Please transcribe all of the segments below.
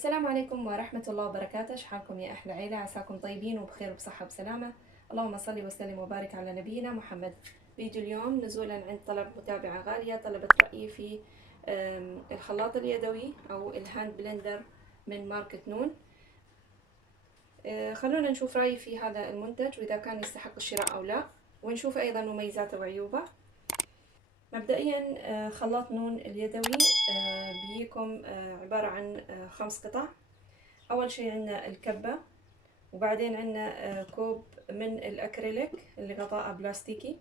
السلام عليكم ورحمة الله وبركاته. شحالكم يا أحلى عيلة؟ عساكم طيبين وبخير وبصحة وسلامة. اللهم صل وسلم وبارك على نبينا محمد. فيديو اليوم نزولا عند طلب متابعة غالية طلبت رأيي في الخلاط اليدوي أو الهاند بلندر من ماركة نون. خلونا نشوف رأيي في هذا المنتج وإذا كان يستحق الشراء أو لا، ونشوف أيضا مميزاته وعيوبه. مبدئيا خلاط نون اليدوي بيكم عبارة عن 5 قطع. أول شي عنا الكبة، وبعدين عنا كوب من الأكريليك اللي غطاءه بلاستيكي،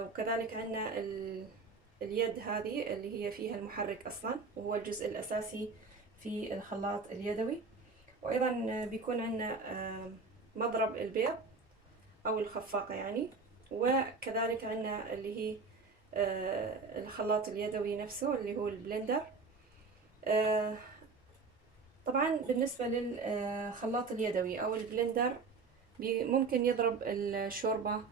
وكذلك عنا اليد هذه اللي هي فيها المحرك أصلا وهو الجزء الأساسي في الخلاط اليدوي. وأيضا بيكون عنا مضرب البيض أو الخفاقة يعني، وكذلك عنا اللي هي الخلاط اليدوي نفسه اللي هو البلندر. طبعا بالنسبة للخلاط اليدوي أو البلندر ممكن يضرب الشوربة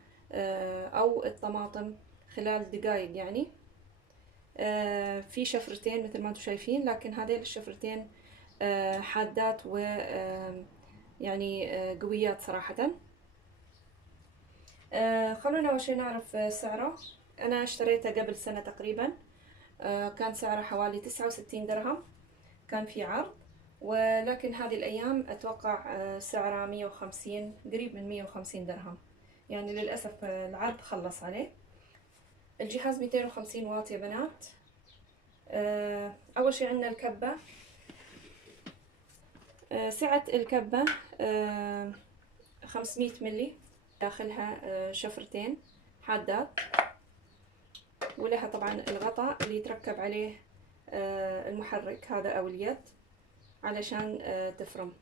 أو الطماطم خلال دقايق يعني. في شفرتين مثل ما انتم شايفين، لكن هذيل الشفرتين حادات و يعني قويات صراحة. خلونا أول شي نعرف سعره. أنا اشتريته قبل سنة تقريبا، كان سعره حوالي 69 درهم، كان في عرض. ولكن هذه الأيام أتوقع سعره 150، قريب من 150 درهم يعني. للأسف العرض خلص عليه. الجهاز 250 واط يا بنات. أول شي عندنا الكبة. سعة الكبة 500 ملي، داخلها شفرتين حادات، ولها طبعا الغطاء اللي يتركب عليه المحرك هذا أو اليد علشان تفرم.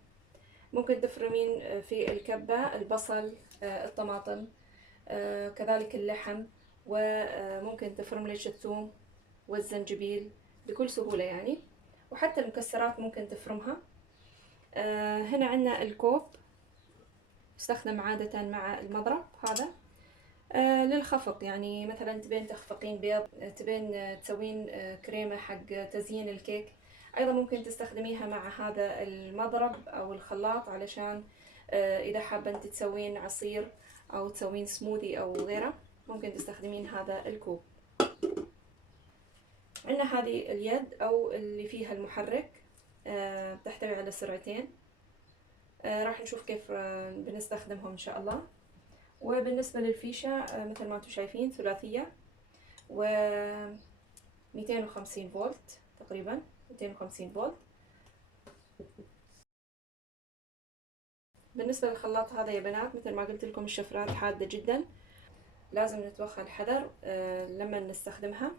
ممكن تفرمين في الكبة البصل، الطماطم، كذلك اللحم، وممكن تفرم لك الثوم والزنجبيل بكل سهولة يعني، وحتى المكسرات ممكن تفرمها. هنا عندنا الكوب، يستخدم عادة مع المضرب هذا للخفق. يعني مثلا تبين تخفقين بيض، تبين تسوين كريمة حق تزيين الكيك، أيضا ممكن تستخدميها مع هذا المضرب أو الخلاط علشان إذا حابة أنت تسوين عصير أو تسوين سموذي أو غيره، ممكن تستخدمين هذا الكوب. عندنا هذه اليد أو اللي فيها المحرك، تحتوي على سرعتين. راح نشوف كيف بنستخدمهم إن شاء الله. وبالنسبة للفيشة مثل ما انتم شايفين ثلاثية، و 250 فولت تقريبا، 250 فولت. بالنسبة للخلاط هذا يا بنات، مثل ما قلت لكم الشفرات حادة جدا، لازم نتوخى الحذر لما نستخدمها.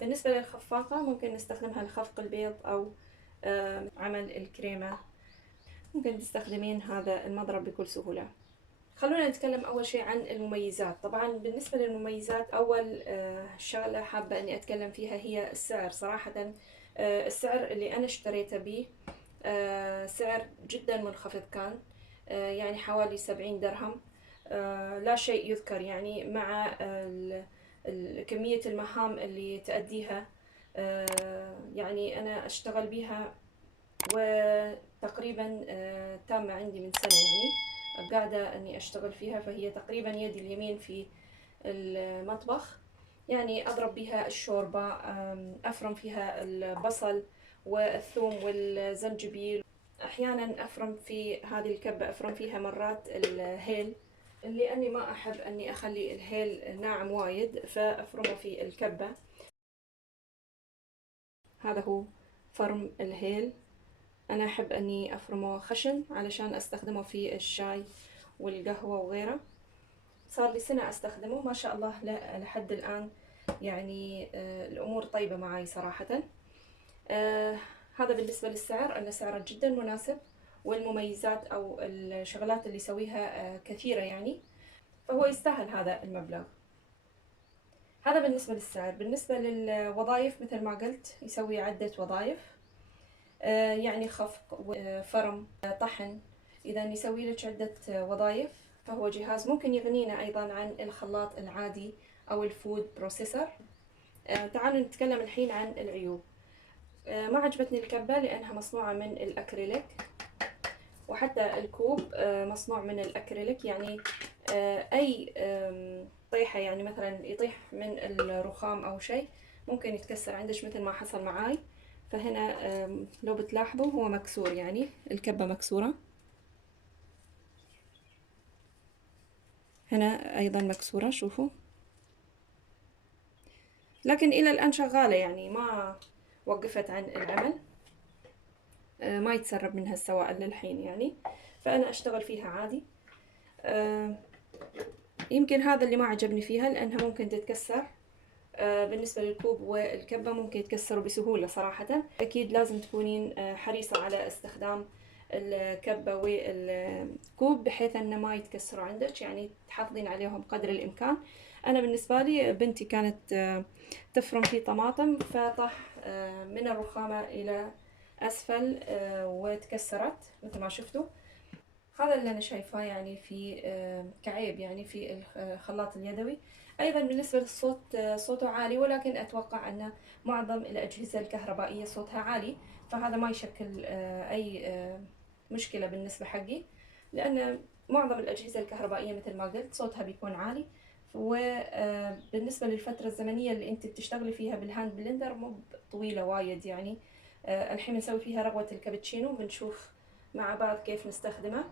بالنسبة للخفاقة ممكن نستخدمها لخفق البيض أو عمل الكريمة. ممكن تستخدمين هذا المضرب بكل سهولة. خلونا نتكلم أول شيء عن المميزات. طبعا بالنسبة للمميزات، أول شغلة حابة أني أتكلم فيها هي السعر. صراحة السعر اللي أنا اشتريته به سعر جدا منخفض كان، يعني حوالي 70 درهم. لا شيء يذكر يعني مع كمية المهام اللي تأديها. يعني أنا أشتغل بها وتقريبا تامة عندي من سنة يعني، قاعدة أني أشتغل فيها، فهي تقريبا يدي اليمين في المطبخ. يعني أضرب بها الشوربة، أفرم فيها البصل والثوم والزنجبيل. أحيانا أفرم في هذه الكبة، أفرم فيها مرات الهيل، لأني ما أحب أني أخلي الهيل ناعم وايد، فأفرمه في الكبة. هذا هو فرم الهيل. أنا أحب أني أفرمه خشن علشان أستخدمه في الشاي والقهوة وغيره. صار لي سنة أستخدمه ما شاء الله لحد الآن، يعني الأمور طيبة معي صراحة. هذا بالنسبة للسعر، أن سعره جدا مناسب، والمميزات أو الشغلات اللي يسويها كثيرة يعني، فهو يستاهل هذا المبلغ. هذا بالنسبة للسعر. بالنسبة للوظائف مثل ما قلت يسوي عدة وظائف، يعني خفق، فرم، طحن. إذا يسوي لك عدة وظائف، فهو جهاز ممكن يغنينا أيضا عن الخلاط العادي أو الفود بروسيسور. تعالوا نتكلم الحين عن العيوب. ما عجبتني الكبة لأنها مصنوعة من الأكريليك، وحتى الكوب مصنوع من الأكريليك. يعني أي طيحة يعني مثلا يطيح من الرخام أو شيء ممكن يتكسر عندش مثل ما حصل معاي. فهنا لو بتلاحظوا هو مكسور، يعني الكبة مكسورة، هنا أيضا مكسورة شوفوا. لكن إلى الآن شغالة، يعني ما وقفت عن العمل، ما يتسرب منها السوائل للحين يعني، فأنا أشتغل فيها عادي. يمكن هذا اللي ما عجبني فيها، لأنها ممكن تتكسر. بالنسبة للكوب والكبة ممكن يتكسروا بسهولة صراحة. أكيد لازم تكونين حريصة على استخدام الكبة والكوب بحيث أن ما يتكسروا عندك، يعني تحافظين عليهم قدر الإمكان. أنا بالنسبة لي بنتي كانت تفرم في طماطم، فطاح من الرخامة إلى أسفل وتكسرت مثل ما شفتوا. هذا اللي أنا شايفاه يعني في كعيب يعني في الخلاط اليدوي. أيضا بالنسبة للصوت، صوته عالي، ولكن أتوقع أن معظم الأجهزة الكهربائية صوتها عالي، فهذا ما يشكل أي مشكلة بالنسبة حقي، لأن معظم الأجهزة الكهربائية مثل ما قلت صوتها بيكون عالي. وبالنسبة للفترة الزمنية اللي أنت بتشتغلي فيها بالهاند بلندر مو طويلة وايد يعني. الحين بنسوي فيها رغوة الكابتشينو، بنشوف مع بعض كيف نستخدمه.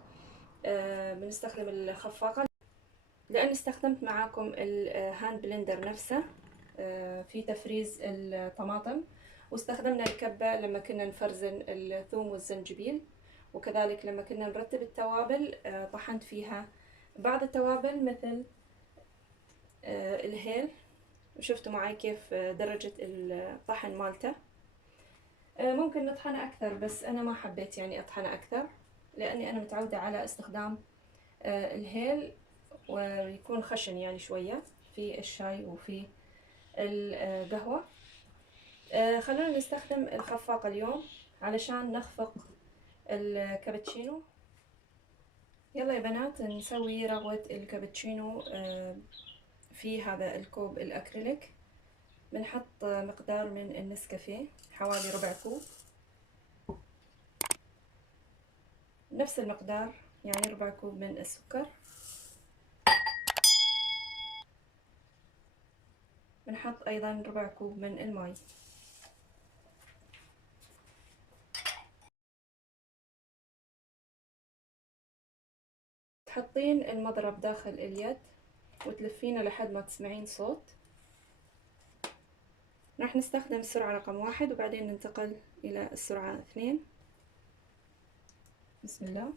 بنستخدم الخفاقة، لأن استخدمت معاكم الهاند بلندر نفسه في تفريز الطماطم، واستخدمنا الكبة لما كنا نفرزن الثوم والزنجبيل، وكذلك لما كنا نرتب التوابل طحنت فيها بعض التوابل مثل الهيل، وشفتوا معي كيف درجة الطحن مالته. ممكن نطحنه أكثر، بس أنا ما حبيت يعني أطحنه أكثر، لأني أنا متعودة على استخدام الهيل ويكون خشن يعني شوية في الشاي وفي القهوة. خلونا نستخدم الخفاقة اليوم علشان نخفق الكابتشينو. يلا يا بنات نسوي رغوة الكابتشينو في هذا الكوب الأكريليك. بنحط مقدار من النسكافيه حوالي ربع كوب، نفس المقدار يعني ربع كوب من السكر. بنحط أيضا ربع كوب من الماء. تحطين المضرب داخل اليد وتلفينه لحد ما تسمعين صوت. راح نستخدم السرعة رقم 1 وبعدين ننتقل إلى السرعة 2. بسم الله.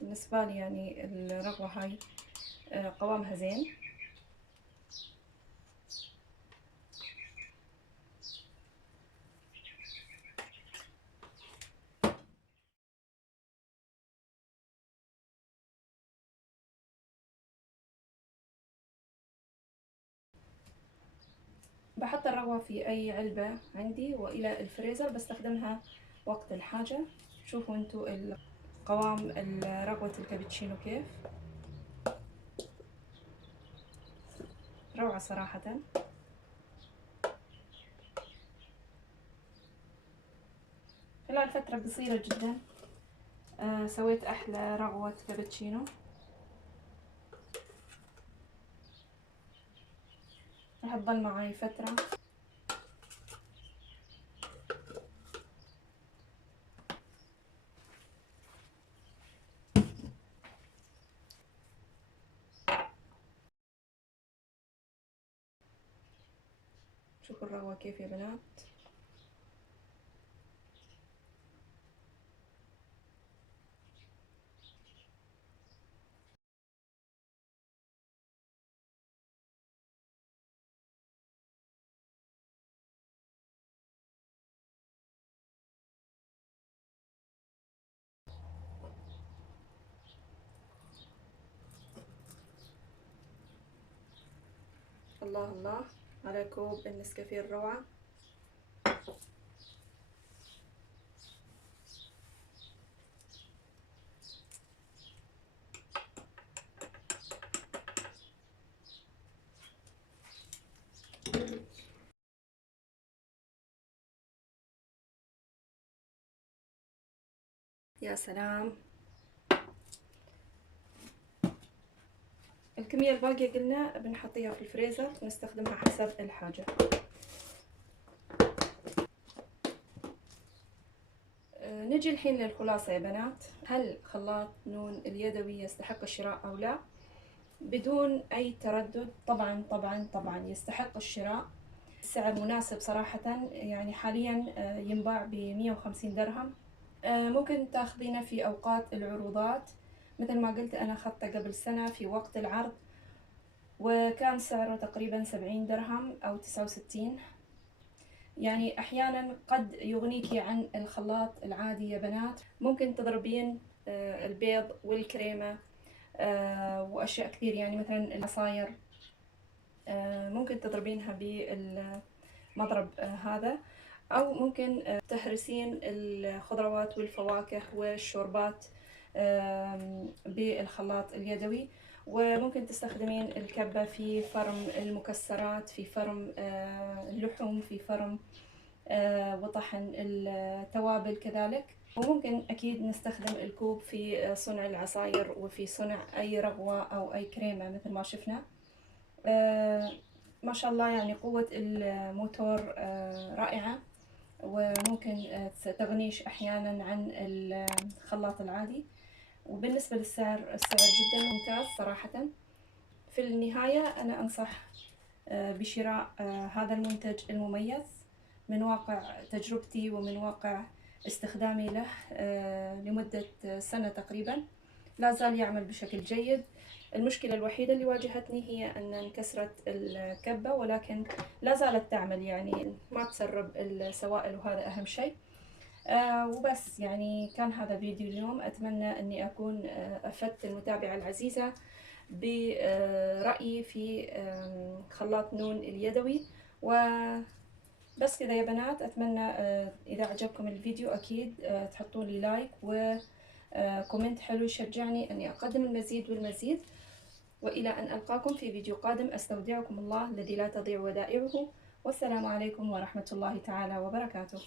بالنسبة لي يعني الرغوة هاي قوامها زين. بحط الرغوة في أي علبة عندي وإلى الفريزر بستخدمها وقت الحاجة. شوفوا انتوا قوام رغوة الكابتشينو كيف روعة صراحة. خلال فترة قصيرة جدا سويت أحلى رغوة كابتشينو. راح تضل معي فترة. شوفوا الرغوة كيف يا بنات. الله الله على كوب النسكافيه الروعة. يا سلام. الكمية الباقية قلنا بنحطيها في الفريزر ونستخدمها حسب الحاجة. نجي الحين للخلاصة يا بنات. هل خلاط نون اليدوي يستحق الشراء أو لا؟ بدون أي تردد طبعا طبعا طبعا يستحق الشراء. السعر مناسب صراحة، يعني حاليا ينباع ب150 درهم. ممكن تاخذينه في أوقات العروضات، مثل ما قلت أنا أخذته قبل سنة في وقت العرض وكان سعره تقريبا 70 درهم أو 69. يعني أحيانا قد يغنيكي عن الخلاط العادي يا بنات. ممكن تضربين البيض والكريمة وأشياء كثير، يعني مثلا العصاير ممكن تضربينها بالمضرب هذا، أو ممكن تهرسين الخضروات والفواكه والشوربات بالخلاط اليدوي. وممكن تستخدمين الكبة في فرم المكسرات، في فرم اللحوم، في فرم وطحن التوابل كذلك. وممكن أكيد نستخدم الكوب في صنع العصاير وفي صنع أي رغوة أو أي كريمة مثل ما شفنا. ما شاء الله، يعني قوة الموتور رائعة، وممكن تغنيش أحيانا عن الخلاط العادي. وبالنسبة للسعر، السعر جدا ممتاز صراحة. في النهاية أنا أنصح بشراء هذا المنتج المميز من واقع تجربتي ومن واقع استخدامي له لمدة سنة تقريبا. لا زال يعمل بشكل جيد. المشكلة الوحيدة اللي واجهتني هي أن انكسرت الكبة، ولكن لا زالت تعمل، يعني ما تسرب السوائل، وهذا أهم شيء. وبس، يعني كان هذا فيديو اليوم. أتمنى أني أكون أفدت المتابعة العزيزة برأيي في خلاط نون اليدوي. وبس كذا يا بنات. أتمنى إذا عجبكم الفيديو أكيد تحطوا لي لايك وكومنت حلو يشجعني أني أقدم المزيد والمزيد. وإلى أن ألقاكم في فيديو قادم، أستودعكم الله الذي لا تضيع ودائعه، والسلام عليكم ورحمة الله تعالى وبركاته.